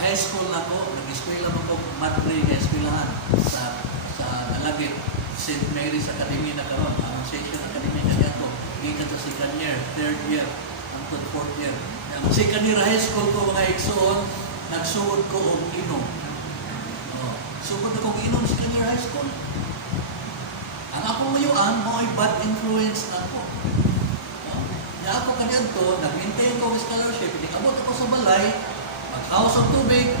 high school na ko, nag-eskwela mo ko, Madre na eskwelahan sa Nalagit, St. Mary's Academy na karon, Annunciation Academy na niya ko. Gikan sa second year, third year, hangtod fourth year. Ang second year high school ko mga igsoon, nagsuod ko og inom. Sugod akong inom second year high school. Ang ako ngayon, mo ay bad influence na ako. Na ako kanyanto, nag-maintain ko ang scholarship, abot ako sa balay, mag-house of tubig,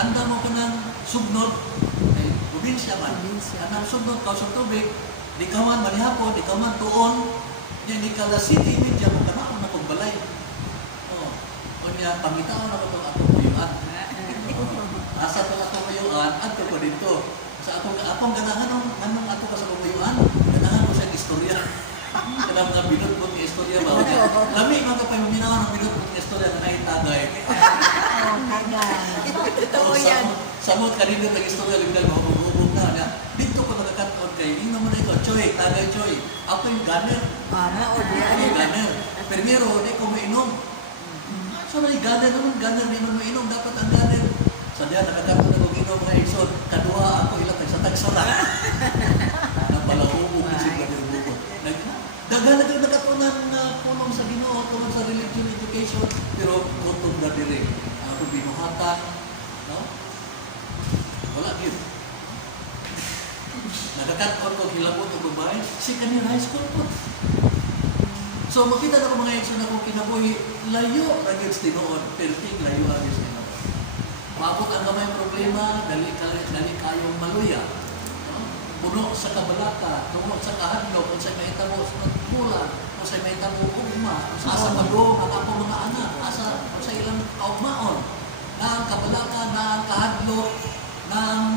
anda mo ko ng sugnod, ay probinsya man, anang sugnod, house of tubig, di ka man manihapon, di ka man tuon, di ka la city, medya mo kanaon na kong balay. O niya, pangitaon ako itong atong kuyuan. Asa itong atong kuyuan, ato ko dito. Sa akong ganahan nung ato ka sa kuyuan, ganahan ko sa istorya. Kaya mga binutbot ng istorya ba? Lami mga kapaminawan ng binutbot ng istorya na naitagay. Totoo yan. Samot kanina ng istorya, ligdan mo, hubog na. Dito ko nagkakataon kay, hindi naman ito, Choy, tagay Choy. Ako yung gunner. Ako yung gunner. Primero, hindi ko mainom. So, may gunner naman, gunner, hindi mo mainom. Dapat ang gunner. So, diyan, nakakataon na kong inom mga Exxon. Kadua ako, ilang tagsatag-sara. Napalahubog kasi ka nilubog. Daghan na nakatunan punong sa Ginoo tungkol sa religion education, pero utog na dire. Ako binuhatan, no? Wala gyud. Nagkakataon ko hilabot og babae, second year high school po. So makita na ko mga Exxon akong kinabuhi, layo ra gyud sa tinuod, perting layo ra gyud sa tinuod. Maabot ang gamay problema, dali kayong maluya. Puno sa kabalaka, puno sa kahadlok, kung sa'y mahitabo sa nagmula, kung sa'y mahitabo ugma, kung sa asa madong, ang akong mga anak, asa, kung sa ilang kaugmaon, na ang kabalaka, na ang kahadlok, na ang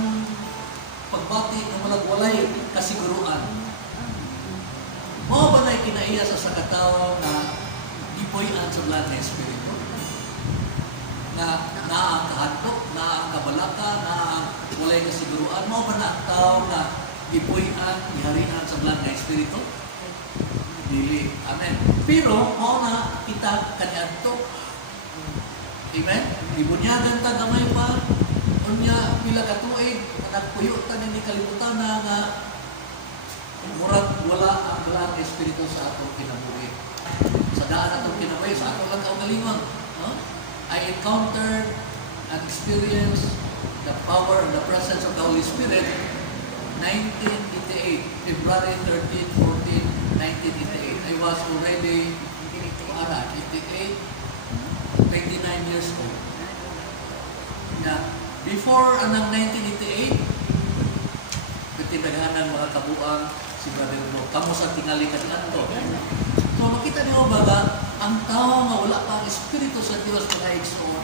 pagbati ng malagwalay kasiguruan. Mo ba na'y kinaiya sa sakataw na ipoyan sa blan na Espiritu? Na ang kahadlok, na ang kabalaka, na ang walay kasiguruan, mo ba na ang tao na ipuyan, iharian sa blan na Espiritu? Dili. Amen. Pero, mo na kita kaniadto. Amen? Ibunyagan ta gamay pa. Unya, pila katuig, nagpuyutan hindi kalimutan na nga murag wala ang blan na Espiritu sa atong kinabuhi. Sa daan atong kinabuhi, sa atong lang kaugalingon. I encountered and experienced the power and the presence of the Holy Spirit 1988, February 13, 14, 1988. I was already 88, 29 years old. Yeah. Before anang 1988, katindaganan mga kabuang si Brother Bro. Kamu sa tingali katilan ko. So makita niyo ba ang tao nga wala pa ang Espiritu sa Diyos mga igsoon,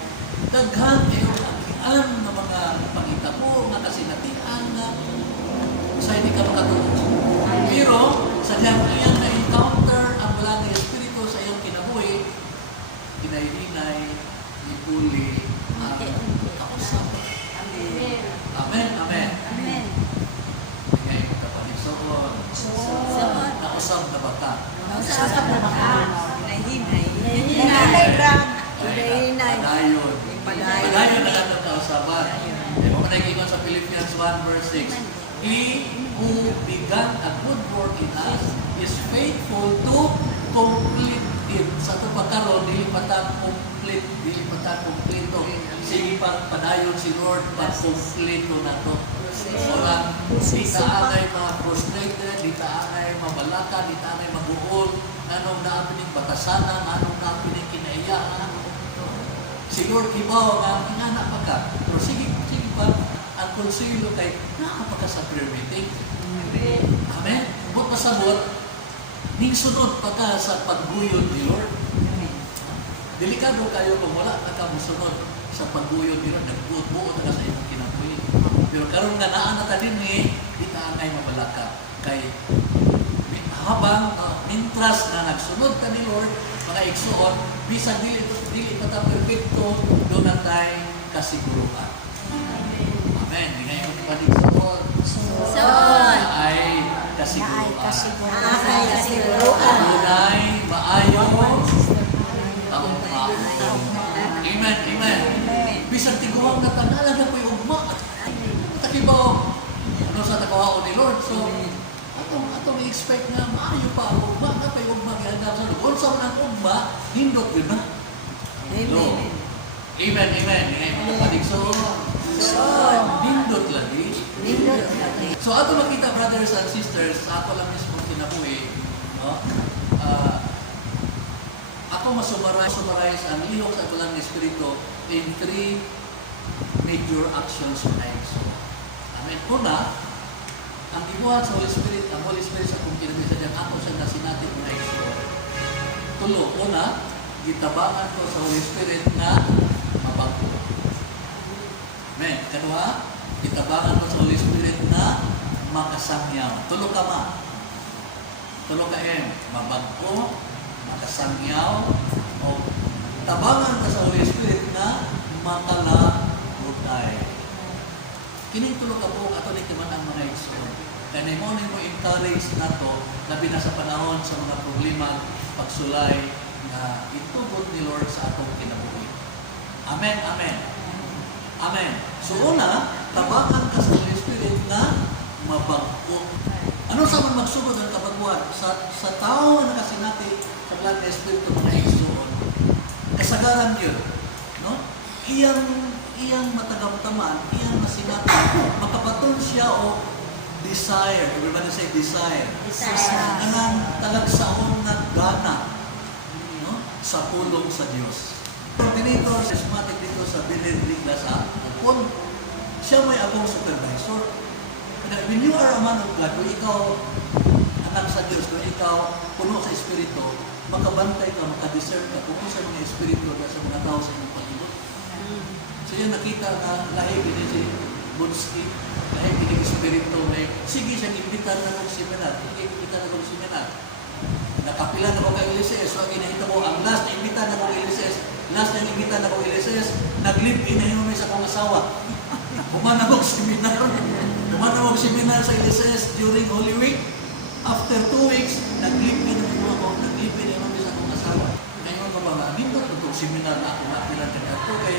daghan kayo ang ng mga pangitabo, mga kasinatian na sa hindi ka makatulog. Pero, sa diyang iyang na-encounter ang wala ng Espiritu sa iyong kinabuhi, kinay-hinay, ipuli, at kausap. Amen. Amen, amen. Amen. Ngayon, kapanisoon. Nausap na bata. Nausap na baka. Hinay-hinay. Padayon. Padayon na lang ang kausapan. Kaya mo nagigon sa Philippians 1 verse 6. He who began a good work in us is faithful to complete it. Sa ito pagkaroon, dili pa ta complete, dili pa ta kompleto. Sige pang padayon si Lord, pag-kompleto na to. Orang, di ta angay ma-frustrated, di ta angay mabalaka, di ta angay mabuol, anong naapining batasanan, anong naapining kinaiyahan. Si Lord, ibaw nga, ingana pa ka. Pero sige pa, ang konsilo kay nakapagka sa prayer meeting. Amen? Bukod pasabot, ning sunod pa ka sa pagguyod ni Lord. Delikado kayo kung wala na ka musunod sa pagguyod ni Lord. Nagbuot-buot na ka sa iyong kinabuhi. Pero karon nga naan na din di ka angay mabalaka. Kay habang mintras na nagsunod ka ni Lord, mga igsoon, bisan dili pa ta perfecto, doon na tayo kasiguruhan. Amen. Di ngayon pa din sa Lord. Ay kasiguruhan. Tunay, maayo, taong-taong. Amen, amen. Bisan tiguha ibaw, ano sa takuha ni Lord. So, atong i-expect na maayo pa ang ugma, na pa'y ugma gihandam sa Lord. Kung saan ang ugma, hindot yun na. Amen. Amen, amen. Ngayon mga kapatid. So, hindot lagi. So, ato makita, brothers and sisters, sa ako lang mismo kinabuhi, no? Ako masummarize ang lihok sa Balang Espiritu in 3 major actions na ito. Amen. Una, ang gibuhat sa Holy Spirit, ang Holy Spirit sa kung kinabisa dyan, ako siya na sinati na ito. Tulo, una, gitabangan ko sa Holy Spirit na mabago. Amen. Kadua, gitabangan ko sa Holy Spirit na makasangyaw. Tulo ka ma. Tulo ka mabago, makasangyaw, o tabangan ka sa Holy Spirit na makalabutay. Kining tulo ka po, ato ni kiman ang mga igsoon. Kaya mo encourage na to, labi na sa panahon sa mga problema, pagsulay, na itubot ni Lord sa atong kinabuhi. Amen, amen. Amen. So una, tabangan ka sa Holy Spirit na mabago. Ano sa man magsugod ang kabaguan? Sa tao na nakasinati sa Balang Espiritu mga igsoon, kasagaran yun. No? Iyang matagamtaman, iyang masinati, makapaton siya o desire. Everybody say desire. Anang talagsaon na gana, no? Sa pulong sa Diyos. Coordinator, charismatic dito sa Bilin Rigla sa Upon. Siya may akong supervisor. When you are a man of God, kung ikaw anak sa Diyos, kung ikaw puno sa Espiritu, makabantay ka, makadiscern ka kung sa mga Espiritu na sa mga tao sa inyong palibot. So yan nakita na lahi gini si Bunsky, lahi gini Espiritu, sige siyang imbitan na kong seminar, imbitan na kong seminar. Nakapilan ako kay Elisees, so ginahita ko, ang last na imbitan na kong Elisees, last na imbitan na kong Elisees, nag-live-in na yun sa kong asawa. Kumanawag seminar. Kumanawag seminar sa Elisees during Holy Week. After 2 weeks, nag-live-in na yun ako, nag-live-in na yun sa kong asawa. Ngayon ko ba, nindot itong seminar na ako nakilan ka niya. Okay,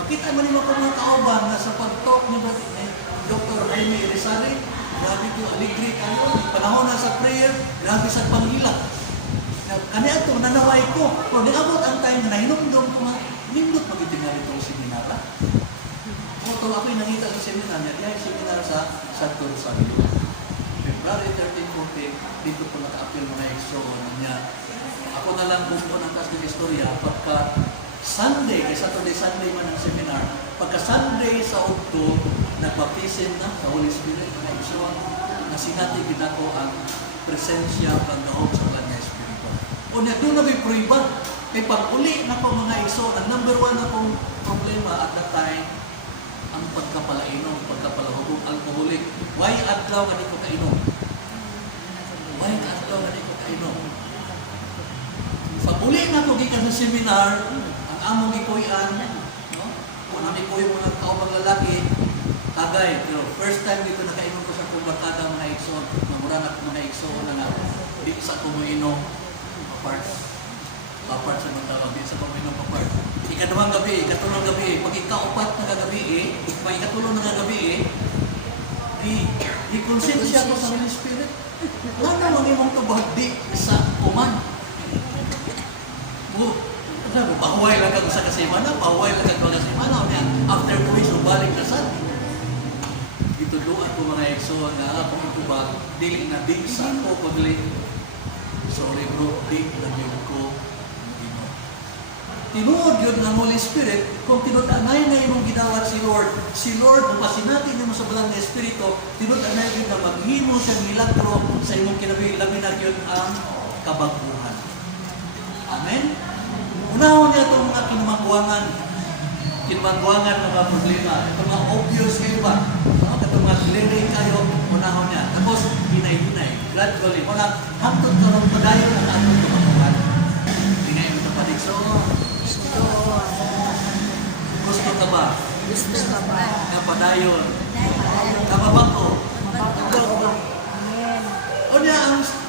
makita mo naman ko mga kauban na sa pag-talk ni Dr. Jaime Irizarry, grabe ko, aligri kayo, panahon na sa prayer, grabe sa panghila. Kani ato, nanaway ko. Kung niabot ang time na hinumdum ko nga, nindot magitingal itong seminar. Ito ako'y nakita sa seminar niya, diya yung seminar sa Santo Rosario. February 13, 14, dito po naka-appeal mga exoon niya. Ako na lang bukod ang kas ng istorya, pagka Sunday, kay Saturday, Sunday man ang seminar, pagka Sunday sa Octo, nagbapisin na sa Holy Spirit, mga exoon, na sinati ginako ang presensya ng daog sa Balang Espiritu. O niya, doon na may pruiba. Kaya pag uli na po mga exoon, ang number 1 na pong problema at that time, ang pagkapalainom, pagkapalahubog, alcoholic. Why adlaw nga di ko kainom? Why adlaw nga di ko kainom? Pag uli na ko gikan sa seminar, ang among gikuyan, no? Kung namin ko yung mga tao mga lalaki, tagay. Pero first time dito nakainom ko sa kumbarkada mga igsoon, mamuran at mga igsoon na di sa kumuinom, apart sa mga tawag, di sa kumuinom apart. Ikadawang gabi, ikatulong gabi, pag ikaupat na gabi, pag ikatulong na gabi, i-consensya ko sa Holy Spirit. Ano ang imong tubagdi sa kuman? Pahuway lang ka sa kasimana, pahuway lang ka sa kasimana. After 2 weeks, balik na sa ituduan ko mga exo na kung itubag, dili na di sa ko pagli. Sorry bro, di na yun ko. Tinuod yun ng Holy Spirit, kung tinudanay na yung gidawat si Lord, mapasinati niyo mo sa Balang Espiritu, tinudanay yun na maghimo siyang milagro sa imong kinabi, labi na yun ang kabaguhan. Amen? Unahon niya itong mga kinumangguangan ng mga problema. Itong mga obvious kayo ba? Itong mga clearing kayo, unahon niya. Tapos, hinay-hinay, gradually, mga hangtod ka ng padayon ang atong tumakuhan. Hinay mo ito paligso. Gusto ka ba? Kapadayon. Kapabako. O niya,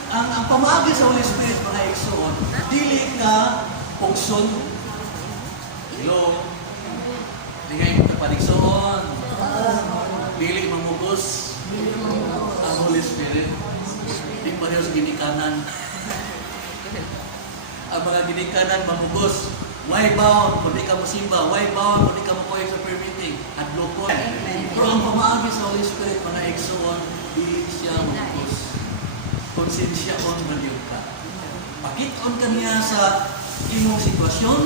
ang pamagi sa Holy Spirit, mga igsoon, dili ka pugson. Hello? Tingay mo ito paligsoon. dili mamugos ang Holy Spirit. Di pareho sa ginikanan. Ang mga ginikanan mamugos. Why bound kung di ka musimba? Why bound kung di ka makuha sa prayer meeting? At lukon. Pero ang pamaagi sa Holy Spirit, mga igsoon, dili siya mamugos. Konsensyaon maniog ka. Pakit-on ka niya sa imong sitwasyon,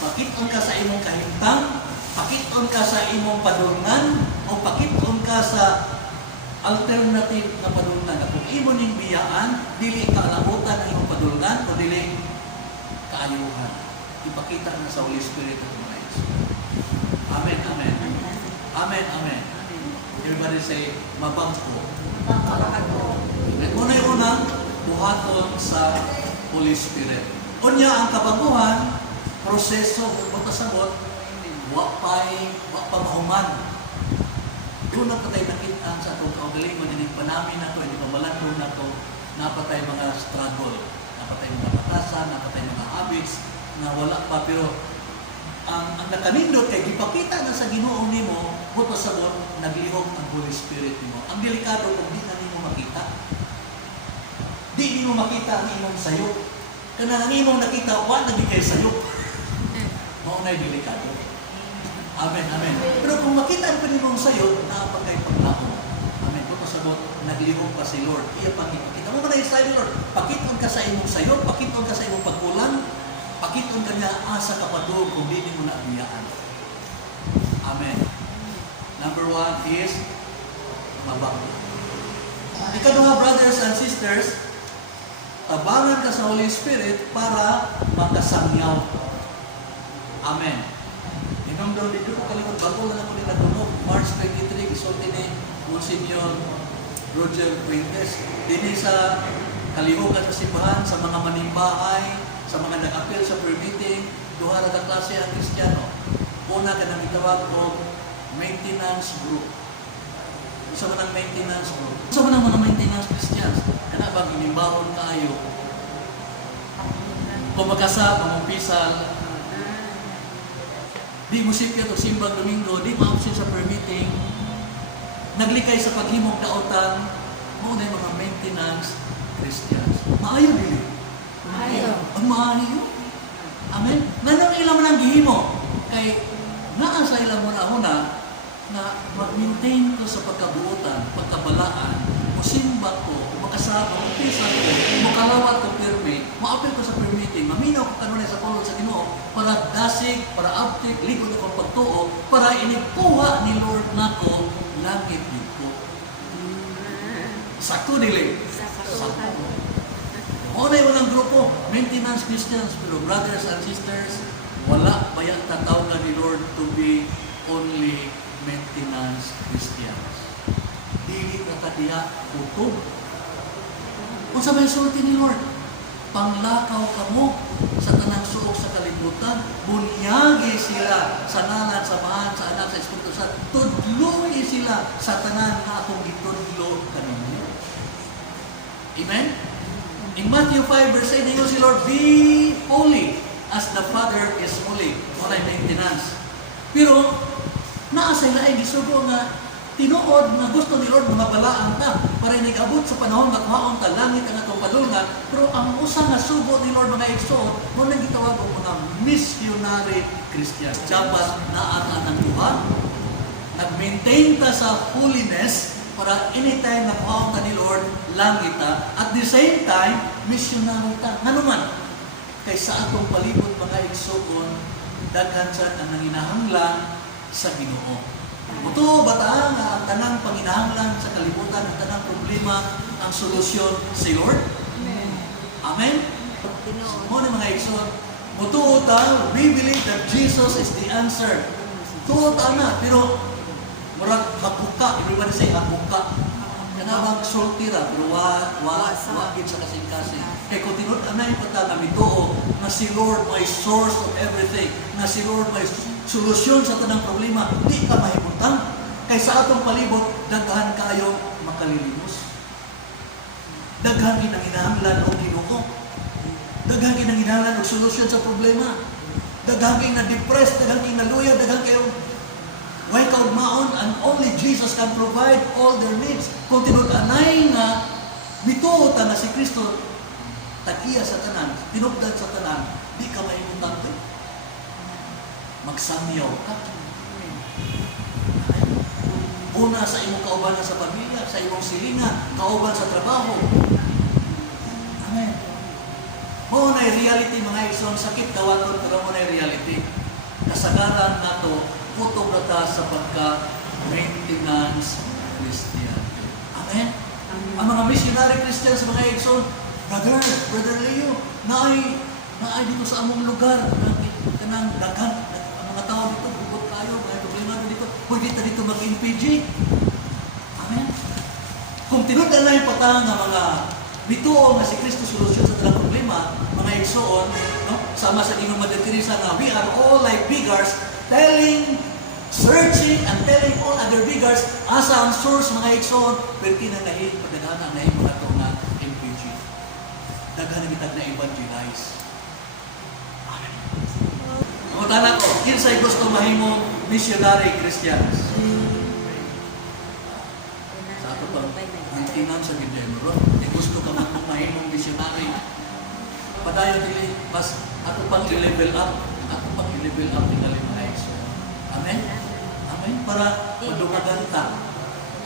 pakit-on ka sa imong kahimtang, pakit-on ka sa imong padulngan, o pakit-on ka sa alternative na padulngan. Kung imo ning biyaan, dili kaalabutan ang imong padulngan o dili kaayuhan. Ipakita na sa Holy Spirit ang mga ito. Amen, amen. Amen, amen. Everybody say, mabangko. Muna yung unang buhaton sa Holy Spirit. Unya ang kabaguhan, proseso, magpasabot, wapa mahuman. Doon na patay nakita sa atong kaugalingon, hindi panamin na ito, hindi pamalando na ito, napatay mga struggle, napatay mga batasan, napatay mga habits, na wala pa, pero ang nakanindot kay gipakita na sa Ginoo nimo, magpasabot, naglihok ang Holy Spirit nimo. Ang delikado kung di na nimo makita. Di nimo makita ang imong sayop. Kana ang imong nakita, wa na di kay sayop. Mao nay delikado. Amen, amen. Pero kung makita pa nimong sayop, napagay paglaom. Amen. Kung pasabot, naglihok pa si Lord. Iya pang ipakita mo na sa Lord. Pakiton ka sa imong sayop, pakiton ka sa imong pagkulang, pakiton ka niya asa kapadog kung di mo na abiyaan. Amen. Number 1 is mabangko. Ikaduha, brothers and sisters, tabangan ka sa Holy Spirit para makasangyaw. Amen. Inong daw dito ko kalimot, bago na ako nila dunog. March 23, isulti ni Monsignor Roger Fuentes. Dini sa kalihukan sa simbahan, sa mga manimbahay, sa mga nag-appeal sa prayer meeting, duha na klase ang Kristiyano. Una ka nang itawag o maintenance group. Isa man ang maintenance group. Isa man ang mga maintenance Christians. Kana bang inimbahon tayo? Kung magkasa, mamumpisal, di musipya o simbang Domingo, di ma-absent sa prayer meeting, naglikay sa paghimong daotan, muna yung mga maintenance Christians. Maayo dili. Ang maayo. Amen? Nanong ilang mo ng gihimo, kay naa sa ilang mo na na mag-maintain ko sa pagkabuotan, pagkabalaan, musimba ko, makasama, umpisa ko, makalawat ko pirme, ma-appeal ko sa prayer meeting, maminaw ko kanunay sa pulot sa Ginoo, para dasig, para uptick, likod akong pagtuo, para inipuha ni Lord nako, langit dito. Sakto dili. Sakto. Una yung unang grupo, maintenance Christians, pero brothers and sisters, wala bayang tatawag ni Lord to be only maintenance Christians. Dili na tadiya utog. Kung sa may sulti ni Lord, panglakaw kamo sa tanang suok sa kalibutan, bunyagi sila sa nalan, sa Mahan, sa Anak, sa Espiritu Santo, tudloy sila sa tanan na akong gitudlo kanino. Amen? In Matthew 5 verse 8, ngayon si Lord, be holy as the Father is holy. Walay maintenance. Pero, naasa ay gisugo nga tinuod na gusto ni Lord na mabalaan ka para nag-abot sa panahon nga kuhaon ta langit ang atong padulngan. Pero ang usa nga sugo ni Lord mga igsoon, mo nang gitawag og mga missionary Christian. Dapat naa ang duha, nag-maintain ta sa holiness para anytime na kuhaon ta ni Lord, langit ta. At the same time, missionary ta. Nga naman, kay sa atong palibot mga igsoon, daghan sa ang nanginahanglan sa Ginoo. Ito bata nga ang tanang panginahanglan sa kalibutan, ang tanang problema, ang solusyon si Lord. Amen. Amen? Mo ni mga igsoon, mutuo ta, we believe that Jesus is the answer. Tuo ta na, pero murag habuka, everybody say habuka. Kanabang sultira, pero wagit sa kasing-kasing. Eh kung tinod anay pa ta kami tuo, na si Lord may source of everything, na si Lord may solusyon sa tanang problema, di ka mahibutang. Kay sa atong palibot, daghan kayo makalilimos. Daghan kinanginahanglan o Ginoo. Daghan kinanginahanglan o solusyon sa problema. Daghan kayo na-depressed, daghan kayo naluya, daghan kayo Why kaugmaon and only Jesus can provide all their needs. Kung tinud-anay nga bituo ta na si Kristo tagiya sa tanan, tinubdan sa tanan, di ka maimutante. Magsamyaw ka. Una sa imong kaubanan sa pamilya, sa imong silingan, kauban sa trabaho. Amen. Mo na reality mga igsoon, sakit dawaton pero mo na reality. Kasagaran nato putog na ta sa pagka-maintenance Christian. Amen. Ang mga missionary Christians mga igsoon, Brother Leo, naay dito sa among lugar, kanang daghan, ang mga tao dito, bubot kayo, mga problemado dito, pwede ta dito mag-MPG. Amen. Kung tinudan na yung patang ng mga bituo na si Kristo solusyon sa talang problema, mga igsoon, no? Sama sa inyong Mother Teresa na we are all like beggars, searching and telling all other beggars, asa ang source mga igsoon, pero kinanahin, padagana, nahin mga ito na MPG. Daghan na na evangelize. Amen. Ang tanan ko, kinsay gusto mahimong missionary Christians? Sa ato pang maintenance sa Gindemoro, gusto ka mahimong missionary. Padayon dili, mas ato pang i-level up. Ato pang i-level up tingali mga igsoon. Amen? Amen? Para madugagan ta.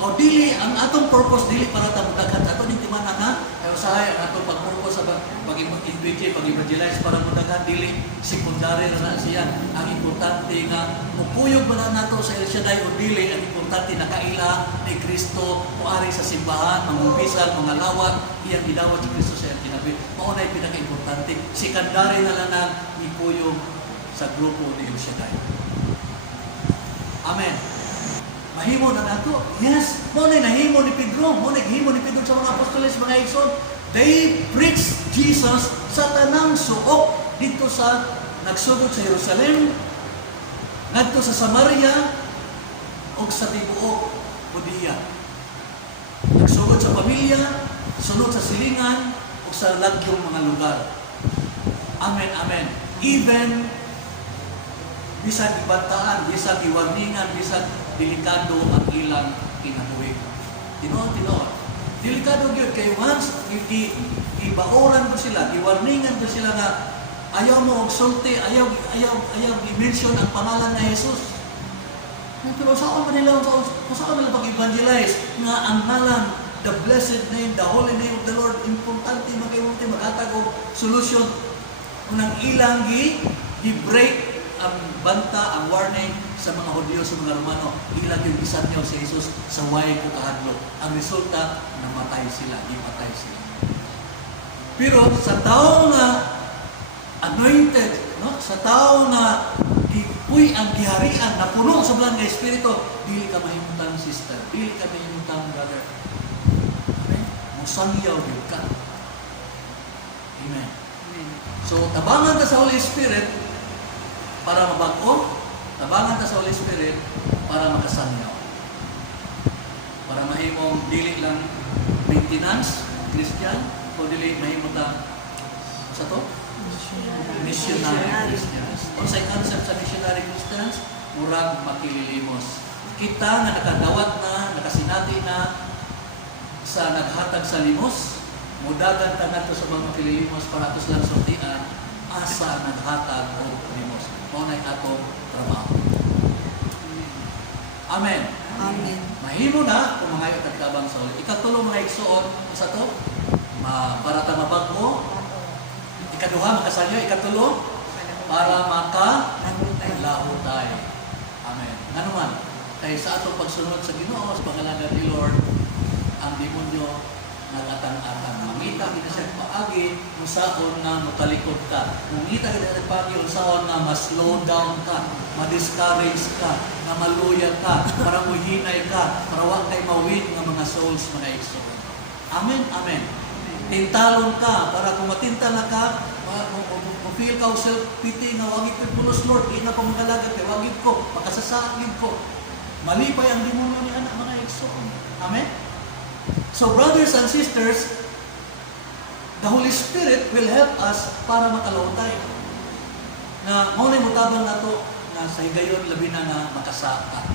O dili, ang atong purpose dili para ta mudagan. Ato din timana nga, ay usahay ang atong pag-purpose sa pag-invite, pag-evangelize para mudagan, dili, secondary na siya. Ang importante nga, mupuyog ba na nato sa El Shaddai o dili, ang importante nakaila ni Kristo, puari sa simbahan, mangumpisan, mga lawat, iyang gidawat si Kristo sa iyang kinabi. Maunay pinaka-importante, secondary na lang ang ipuyog sa grupo ni El Shaddai. Amen. Mahimo na nato. Yes, mo na nahimo ni Pedro, mo naghimo ni Pedro sa mga apostoles mga igsoon. They preached Jesus sa tanang suok dito sa nagsugod sa Jerusalem, ngadto sa Samaria ug sa tibuok Judea. Nagsugod sa pamilya, sunod sa silingan ug sa ladtong mga lugar. Amen, amen. Even bisag ibantaan, bisag iwarningan, bisag delikado ang ilang kinabuhi. Tinoon. Delikado gyud kay once ibaoran ko sila, iwarningan ko sila nga ayaw mo og sulti, ayaw i-mention ang pangalan ni Jesus. Pero saan man nila pag-evangelize nga ang ngalan, the blessed name, the holy name of the Lord, importante maghatag og solution unang ilang gi-break ang banta, ang warning sa mga Hudyo, sa mga Romano, ilang yung isan niyo si Jesus sa way ko kahadlok. Ang resulta, namatay sila, ipatay sila. Pero sa tao na anointed, no? Sa tao na ipuy ang giharian, na puno sa bulan ng Espiritu, dili ka mahimutang sister, dili ka mahimutang brother. Okay? Musangyaw yun ka. Amen. So, tabangan ka sa Holy Spirit, para mabago, tabangan ka sa Holy Spirit para makasanyaw. Para mahimong dili lang maintenance, Christian, o dili mahimong ta sa to? Missionary Christians. O sa concept sa missionary Christians, murag makililimos. Kita nga nakadawat na, nakasinati na sa naghatag sa limos, mudagan ta nato sa mga makililimos para ato silang sortian asa naghatag o limos. Maunay atong trabaho. Amen. Amen. Mahimo na kung mga itatagabang sa ulit. Ikatulo mga igsoon, isa to, para ta mabag-o. Ikaduha, makasanyo. Ikatulo, para makalahutay. Amen. Nga naman, kaya sa atong pagsunod sa Ginoo, sa pangalaga ni Lord, ang demonyo nagatang-atang. Mangita kita sa paagi, musaon na matalikod ka. Mangita kita sa paagi, musaon na ma-slow down ka, ma-discourage ka, na maluya ka, para muhinay ka, para wag kay mawin ng mga souls, mga igsoon. Amen, amen. Tintalon ka, para kung matintal na ka, feel ka o self-pity na wagit ko pulos Lord, di na pa magalagat, kaya wagit ko, makasasakit ko. Malipay ang demonyo ni anak mga igsoon. Amen? So brothers and sisters, the Holy Spirit will help us para makalawtay. Na maunay mutabang nato na sa higayon labi na nga makasaka.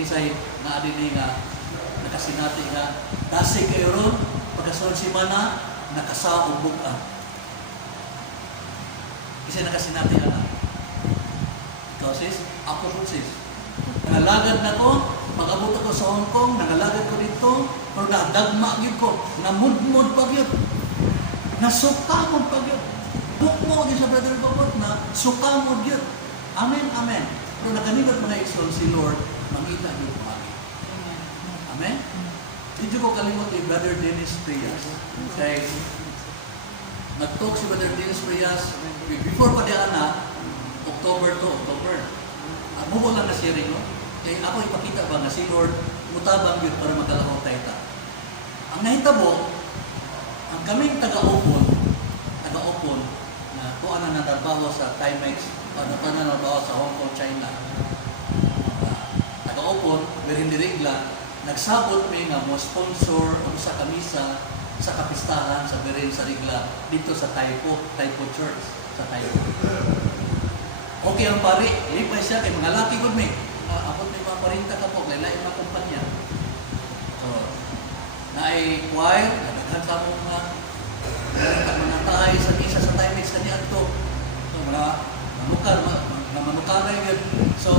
Isay na adini nga nakasinati nga dasig kayo ron pagkasunod si mana nakasaog buka. Isay nakasinati ana. Ikaw sis, ako po sis. Nangalagad na ko, pag-abot ako sa Hong Kong, nangalagad ko dito, pero nadagma yun ko, namudmud pag yun, nasukamod pag yun. Bukmo din sa Brother Bobot na sukamod yun. Amen, amen. Pero nakanibat mga ikson si Lord, mangita yun pagi. Amen? Hindi ko kalimot ni Brother Dennis Prias. Kaya nag-talk si Brother Dennis Prias, before pa di ana, October to October. Mubo lang na siya rin, no? Kaya ako ipakita ba na si Lord mutabang yun para magkalahaw tayo ta. Ang nahitabo, ang kaming taga-upon na kung ano natrabaho sa Timex o natrabaho sa Hong Kong, China. Taga-upon, pero hindi regla, nagsabot may nga mo sponsor o sa kamisa sa kapistahan sa Berin sa regla dito sa Taipo Church sa Taipo. Okay ang pari, lipay siya kay mga laki good may. Abot may mga 40 ka po, lain mga kumpanya. So, naay choir, nagaghan sa mga tahay sa misa sa Timex kaniya ito. So, mga manukaray yun. So,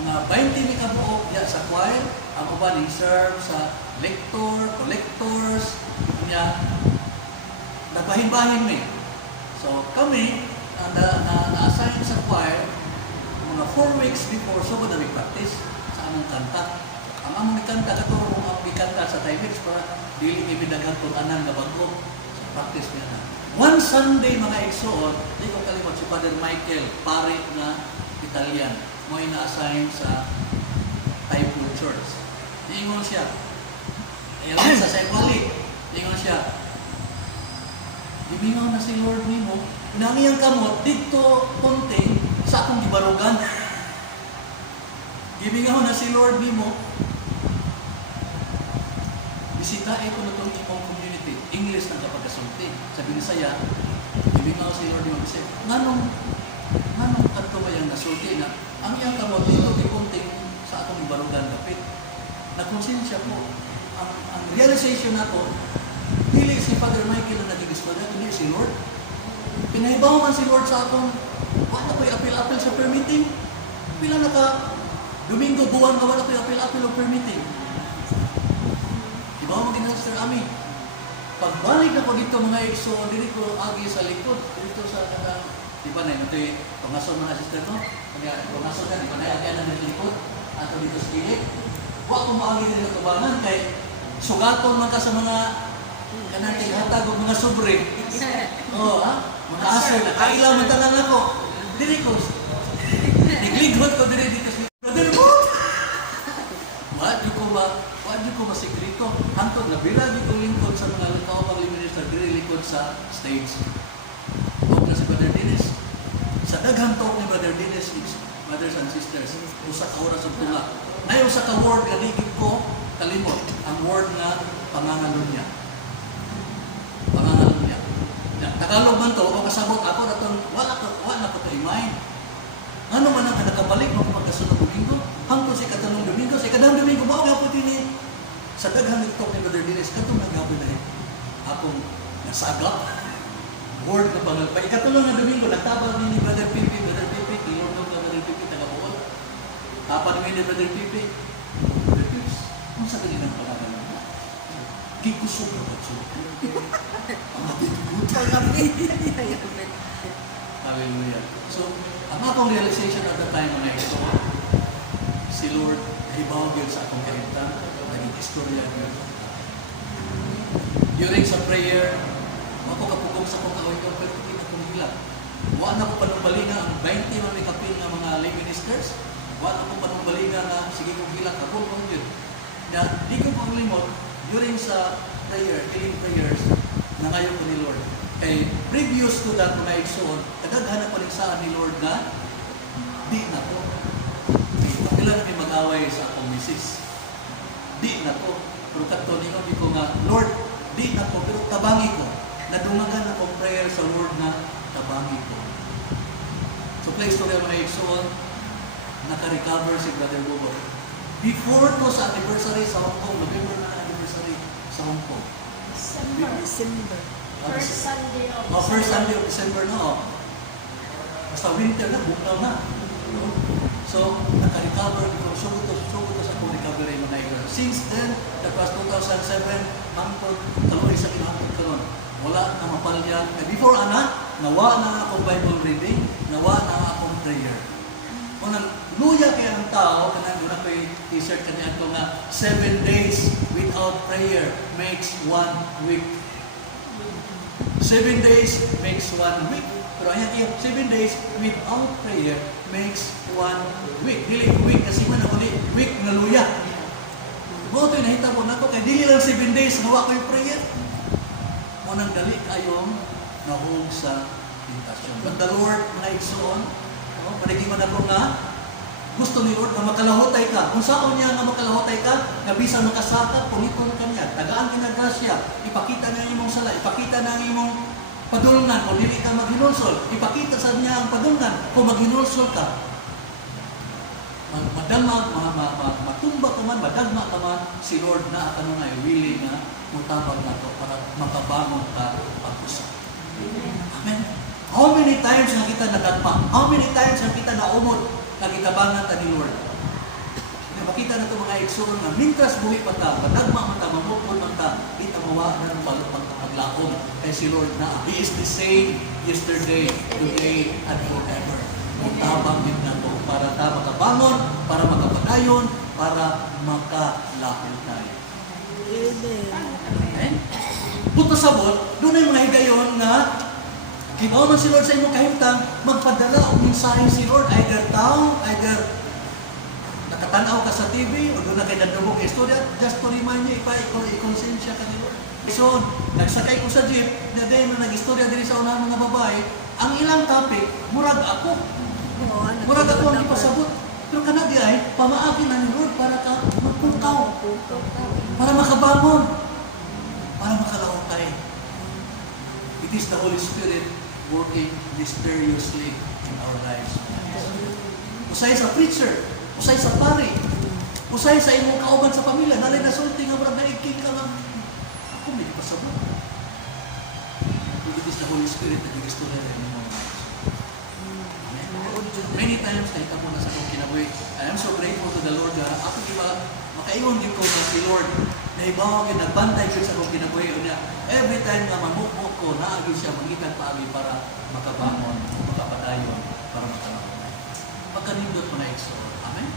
mga 20 may kabuok ya sa choir, ang uban serve sa collectors, kanya nagbahin-bahin may. So, kami, na-assign sa choir, mga 4 weeks before, so ba na practice sa among kanta. Ang among kanta, katuro kung among kanta sa Timex para dili ibinaghan kung anan na bago sa practice niya na. One Sunday, mga igsoon, di ko kalimot si Father Michael, pare na Italian, mo na-assign sa Taipo Church. Diingon siya, ayan sa Saipali, diingon siya, ibingaw na si Lord nimo, nangiyang kamot, dito konti sa akong gibarugan. Ibingaw na si Lord nimo, bisitahin ko na itong imong community. English ng kapagkasulti. Sabi ni saya, ibingaw si Lord nimo, kasi, nganong kanto ba yung nasulti na, ang iyang kamot, dito di konti sa akong gibarugan kapit. Nakonsensya ko, ang realization na ko, dili si Father Michael na nag-igispada, kundi si Lord. Pinahibaw man si Lord sa akong, wala ko'y apil-apil sa permitting. Pila Domingo buwan nga wala ko'y apil-apil o permitting. Ibaw mo ginasa Sir Ami. Pagbalik na ko dito mga ekso, dili ko agi sa likod, dito sa di ba na, ito yung pangason mga sister no? Pangason na, di ba na, yan ang likod, ato dito sa kilik. Huwag ko maagi dito tubangan, kay sugaton man ka sa mga kanating hatag o mga sobre. Oo, ha? Mga aso, nakailaw man talang ako. Dili ko. Nigligot ko dito sa brother mo. Wadi ko masikrito. Hantod, nabila dito lingkod sa mga lukawang liminister, dili likod sa stage. Huwag na si Brother Dennis. Sa daghang talk ni Brother Dennis, brothers and sisters, usa ka oras ang tula. Ngayon sa ka-word, kaligid ko, kalimot, ang word na pangangalunya. Pangangalunya. Tagalog man to, o kasabot ako na itong, wala ko to imay. Ano man ang nakabalik mo pagkasunod Domingo? Hangtod si katanong Domingo, sa ikadang Domingo, mao nga po din sa daghang nagtalk ni Brother Dennis, katong nagabot na rin. Akong nasagap. Word na pangal. Pa ikatulong na Domingo, nagtabang ni Brother Pipi, kilor ng Brother Pipi, taga-buot. Tapan ni Brother Pipi. Brother Pipi, kung sa galinang palagan mo? Gikusog na ba't ang mabit-gut. Hallelujah. So, ang akong realization at the time mga ito, si Lord hibawag yun sa akong kahintan, naging istorya yun. During sa prayer, ako kapugong sa kong kaoy-kaoy, pero hindi na kong hila. Wala na ko panumbalinga ang 20 na may kapil na mga lay ministers. Wala na ko panumbalinga na sige kong hila, kapul kong yun. Na di ko pang limot, during sa prayer, healing prayers, na ngayon ko ni Lord. Kay previous to that, mga igsoon, nagaghanap pa rin saan ni Lord na di na to. Kay pakilan may mag-away sa akong misis. Di na to. Pero kato, di ko nga, Lord, di na to, pero tabangi ko. Nadumagan akong prayer sa Lord na tabangi ko. So, play story mga igsoon, naka-recover si Brother Bobo. Before to sa anniversary sa Hong Kong, November na anniversary sa Hong Kong. December. First Sunday of First Sunday of December na, basta winter na, bukaw na. No? So, naka-recover, sugod to sa akong recovery mga iglesia. Since then, that was 2007, hangtod, kaloy sa kinahangtod karon. Wala na mapalya. Before nawa na akong Bible reading, nawa na akong prayer. Unang luya kaya ang tao, kanang una ko'y t-shirt kanya ito nga, 7 days without prayer makes 1 week. 7 days makes 1 week. Pero ayan iyo, 7 days without prayer makes 1 week. Dili week kasi man ako week na luya. Mo ito nahita mo na ito, kaya dili lang 7 days nawa ko yung prayer. Unang dali kayong nahog sa tentasyon. But the Lord, mga igsoon, panigiman ako nga, gusto ni Lord na makalahotay ka. Kung saan niya nga makalahotay ka, na bisan makasaka, puniton ka niya. Tagaan kinagrasya, ipakita na imong sala, ipakita na imong padulungan, o dili ka maghinulsol. Ipakita sa niya ang padulungan, kung maghinulsol ka. Madamag, matumba ka man, madagma ka man, si Lord na at ano na, willing na mutabag na ito para makabangon ka pag-usap. Amen. How many times na kita nadagma? How many times na kita naumod na kitabangan ta ni Lord? Makita na ito mga igsoon na mintras buhi pa ta, madagma man ta, mamukod man ta, di ta mawa na ng paglaom. Kaya si Lord na, He is the same yesterday, today, and forever. Mutabang din na ito para ta makabangon, para makapadayon, para makalapit tayo. Amen? Punta sabot, doon ay mga higayon na kinaw man si Lord sa imong kahimtang, magpadala o mensahe si Lord, either tao, either nakatanaw ka sa TV, o doon na kay dadubog istorya, just to remind you, i-konsensya ka ni Lord. So, nagsakay ko sa jeep, na day na nag-istorya din sa unang mga babae, ang ilang topic, murag ako. Murag ako ang ipasabot. Pero kanadi ay, pamaagin na ni Lord para ka magpukaw. Para makabangon. Para makalahotay. It is the Holy Spirit working mysteriously in our lives. Usay sa preacher, usay sa pari, usay sa imong kauban sa pamilya, nalay na sulti nga murag naigking ka lang. Ako may pasabot. It is the Holy Spirit na nag-istorya rin ng mga lives. Many times, kahit ako na sa akong kinabuhi, I am so grateful to the Lord na ako diba, makaiwan din ko na si Lord na ibaw ang nagbantay ko sa akong kinabuhi. Every time na mamukmuk ko, naagin siya mangitan paagi para makabangon, makapadayon, para makalakot. Pagkanindot mo na igsoon. Amen?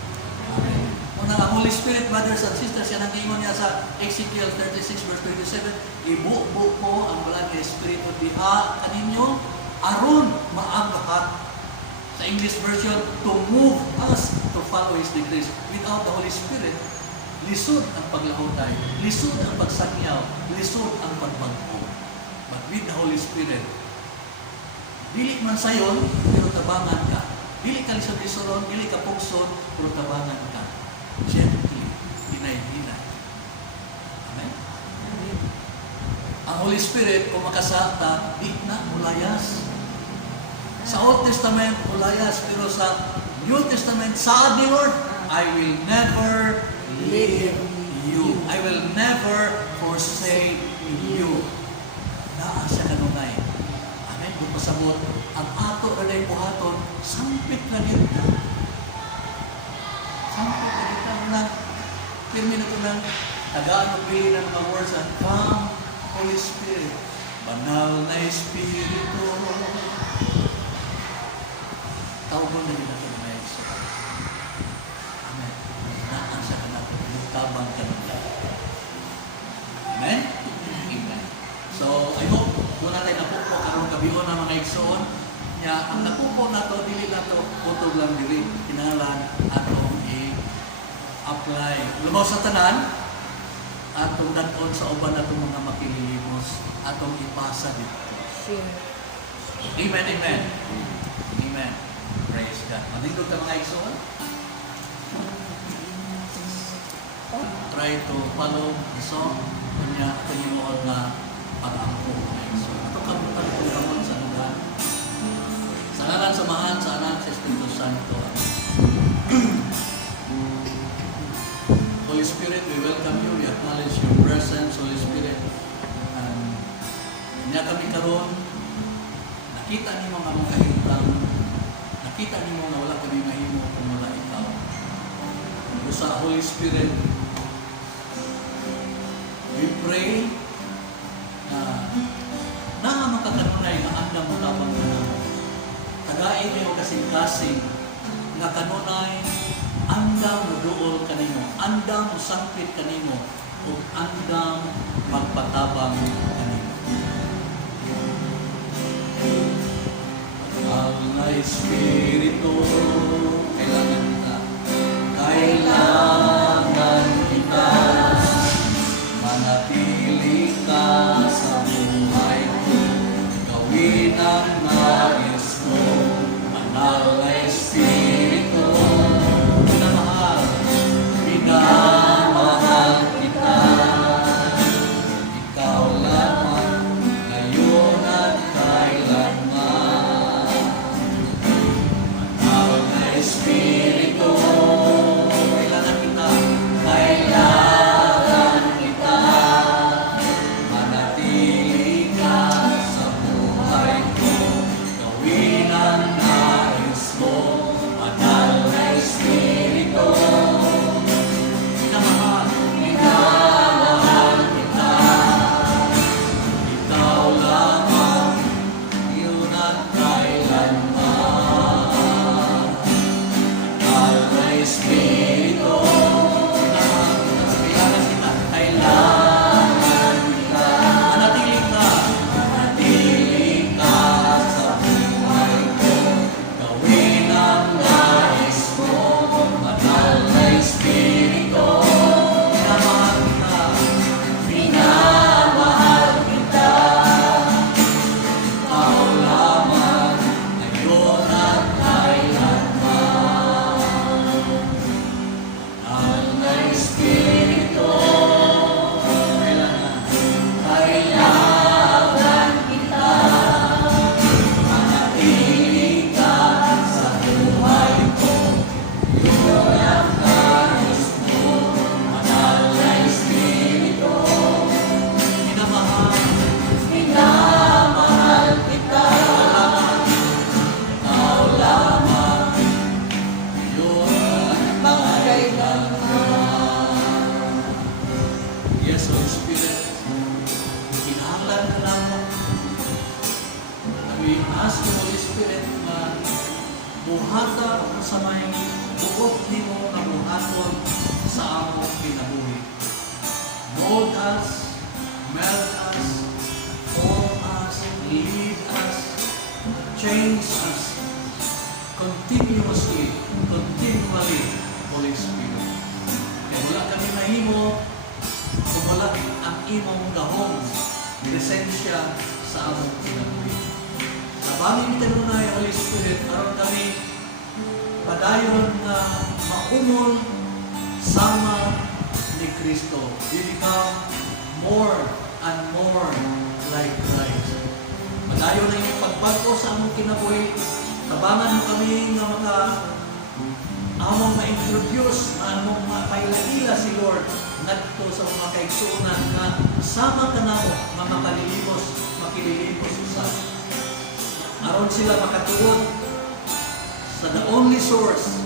Amen. Una ang Holy Spirit, brothers and sisters, yan ang ingon niya sa Ezekiel 36 verse 27, ibu-bu ko ang balang na Espiritu diha kaninyo, aron maaghat. Sa English version, to move us to follow His decrees. Without the Holy Spirit, lisod ang paglahotay, lisod ang pagsakyaw, lisod ang pagbagpo. But with the Holy Spirit, dili man sayon, pero tabangan ka. Dili ka lisod-lisodon, dili ka pugson, pero tabangan ka. Gently, hinay-hinay. Amen? Ang Holy Spirit, kung makasata, di na ulayas. Sa Old Testament, ulayas, pero sa New Testament, saad ni Lord, I will never leave you. I will never forsake you. Naa siya kanunay. Amen? Kung pasabot, ang ato na dahil buhaton, sampit na dito. Sampit na dito. Nang, pirmi na ito ng tagaan o pili ng mga words at Come, Holy Spirit, banal na Espiritu. Tawag na din natin mga Yeso. Amen. Naan siya ka natin. Tabang ka ng lahat. Amen? Amen. So, I hope muna tayo napupo karong kabiyon ng mga igsoon. Ang napupo na to, dili na to, utog lang dili. Kinahalan atong i-apply. Lumaw sa tanan, atong daton sa uban atong mga makililimos, atong ipasa dito. Amen, amen. Amen. Praise God. Manindog ka mga igsoon. Try to follow the song. Kanya Panginoon na pag-ampo mga igsoon. Ito kamon sa lugar. Sa ngalan samahan, sa anak sa Espiritu Santo. Nakita niyo na wala kami mahimo kung wala ikaw. Sa Holy Spirit, we pray na makakanunay na andam mo tabang na naman. Tagain niyo kasing-kasing nga kanunay andam mo duol kanimo, andam mo sangpit kanimo, o andam magpatabang kanimo. Ang Espiritu, kailangan kita. Kailangan kita. Manatili ka sa buhay ko. Gawin ang nais mo. Banal na Espiritu. Minamahal. Minamahal kita. Ikaw lamang ngayon at kailanman. Banal na Espiritu. Kailangan kita. Kailangan kita. Manatili ka sa buhay ko. Gawin ang nais mo. Banal na Espiritu. Minamahal. Minamahal kita. Ikaw lamang yun at kailanman. Banal na Espiritu. Kailangan kita. Kailangan kita. Manatili ka. Manatili ka sa buhay ko. Gawin ang nais mo. Banal na Espiritu. Minamahal kita. Minamahal kita. Ikaw lamang ngayon at kailanman. Banal na Espiritu. Kailangan kita. Manatili ka sa buhay ko. Yun ang nais mo. Banal na Espiritu. Minamahal. Minamahal kita. Ikaw lamang. Yun ang kailangan. Yes, Holy Spirit. Kinahanglan ka naman. We ask the Holy Spirit na buhata sa may buot ni mo na buhaton sa among kinabuhi. Mold us, melt us, form us, lead us, change us continually, Holy Spirit. Kaya wala kami mahimo kung wala ang imong gahong presensya sa among kinabuhi. Sa bangin kanunay, Holy Spirit, aron kami padayon na maumol sama ni Kristo. We become more and more like Christ. Padayon na yung pagbago sa among kinabuhi. Tabangan mo kami nga among ma-introduce, among mapailaila si Lord ngadto sa mga kaigsuonan nga sama ka namo nga makililimos usa. Aron sila makatuod sa the only source,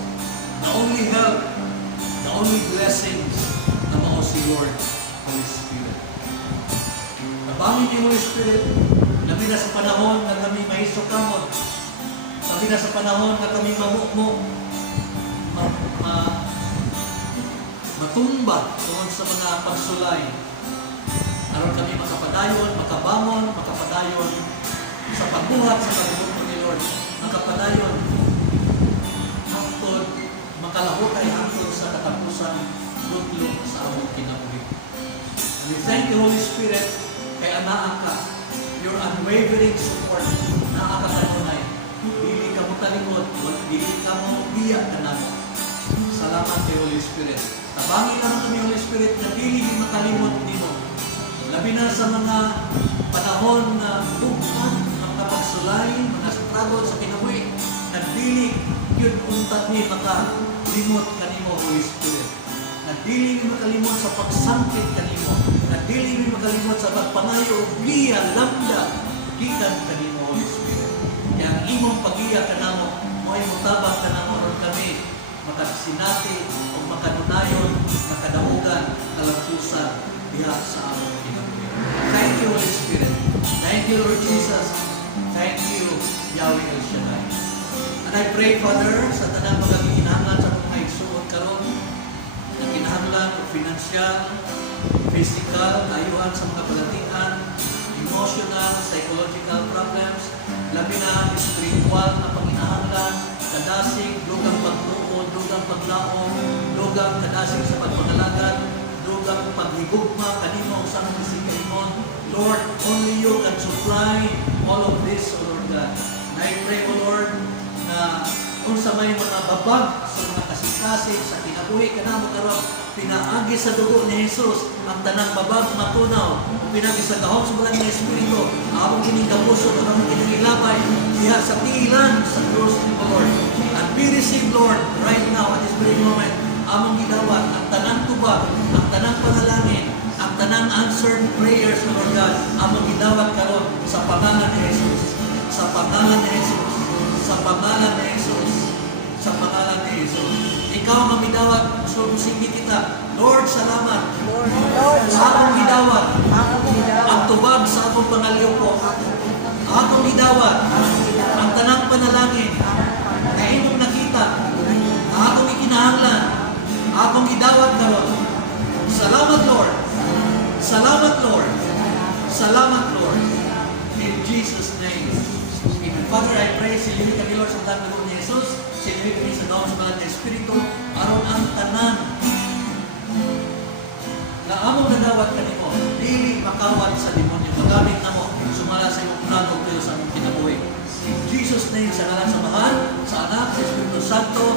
the only help, the only blessings na mao si Lord, Holy Spirit. Tabangin ni Holy Spirit, labi na sa panahon na kami maisukamot, labi na sa panahon na kami mamukmo, matumba tungkol sa mga pagsulay. Aron kami makapadayon, makapadayon sa pagbuhat sa pagbuhat ni Lord. Makapadayon hangtod, makalahutay hangtod sa katapusan dutlo sa among kinabuhi. We thank you, Holy Spirit, kay anaa ka, your unwavering support, naa ka kanunay. Dili ka mo talikod, dili ka mo biya ka namo. Salamat kay Holy Spirit. Tabangin lang kami, Holy Spirit, na dili makalimot nimo. Labi na sa mga panahon na bukhan, mga pagsulay, mga struggle sa kinabuhi, na dili yun untat ni makalimot kanimo, Holy Spirit. Na dili mi makalimot sa pagsangkit kanimo. Na dili mi makalimot sa pagpangayo o biya, lambda, gikan kanimo, Holy Spirit. Kaya ang imong pag-iya kanamo, mo ay tabang ka na moron kami, makasinati o makadunayon, makadamugan, kalampusan, diha sa among kinabuhi. Thank you, Holy Spirit. Thank you, Lord Jesus. Thank you, Yahweh El Shaddai. And I pray, Father, sa tanang mga kinahanglan sa mga igsuon karon, na kinahanglan o financial, physical, ayuhan sa mga balatian, emotional, psychological problems, labi na spiritual na panginahanglan, kadasig, dugang pagtuon, dugang paglaong, dugang kadasig sa pagpangalagad, dugang paghigugma, kanimo sa mga isikaimon. Lord, only you can supply all of this, O Lord God. And I pray, O Lord, na kung sa may mga babag sa mga kasing-kasing sa kinabuhi ka na mo karon, pinaagi sa dugo ni Jesus ang tanang babag matunaw o pinagi sa gahom sa bulan ng Espiritu among kining kapuso at among kining ilabay diha sa tiilan sa krus ni Lord. And we receive, Lord, right now at this very moment among gidawat ang tanang tubag, ang tanang panalangin, ang tanang answered prayers, Lord God, among gidawat karon sa pangalan ni Jesus, sa pangalan ni Jesus, sa pangalan ni Jesus, sa pangalan ni Jesus. Ikaw ang mamidawat, sumusingit kita. Lord, salamat. Lord, Sa akong gidawat, akong gidawat, ang tubag sa akong pangaliw ko. Akong gidawat, ang tanang panalangin na imong nakita. Akong ikinahanglan. Akong gidawat karon. Salamat, Lord. Salamat, Lord. Salamat, Lord. In Jesus' name. Amen. Father, I pray, silili ka ni Lord sa tanang ni Jesus. Silili ka sa daon sa mga Espiritu. Aron ang tanan na among nadawat kanimo, dili makawat sa demonyo. Magamit na mo, sumala sa iyong plano pero sa among kinabuhi. In Jesus' name, sa ngalan sa Mahal, sa Anak, sa Espiritu Santo,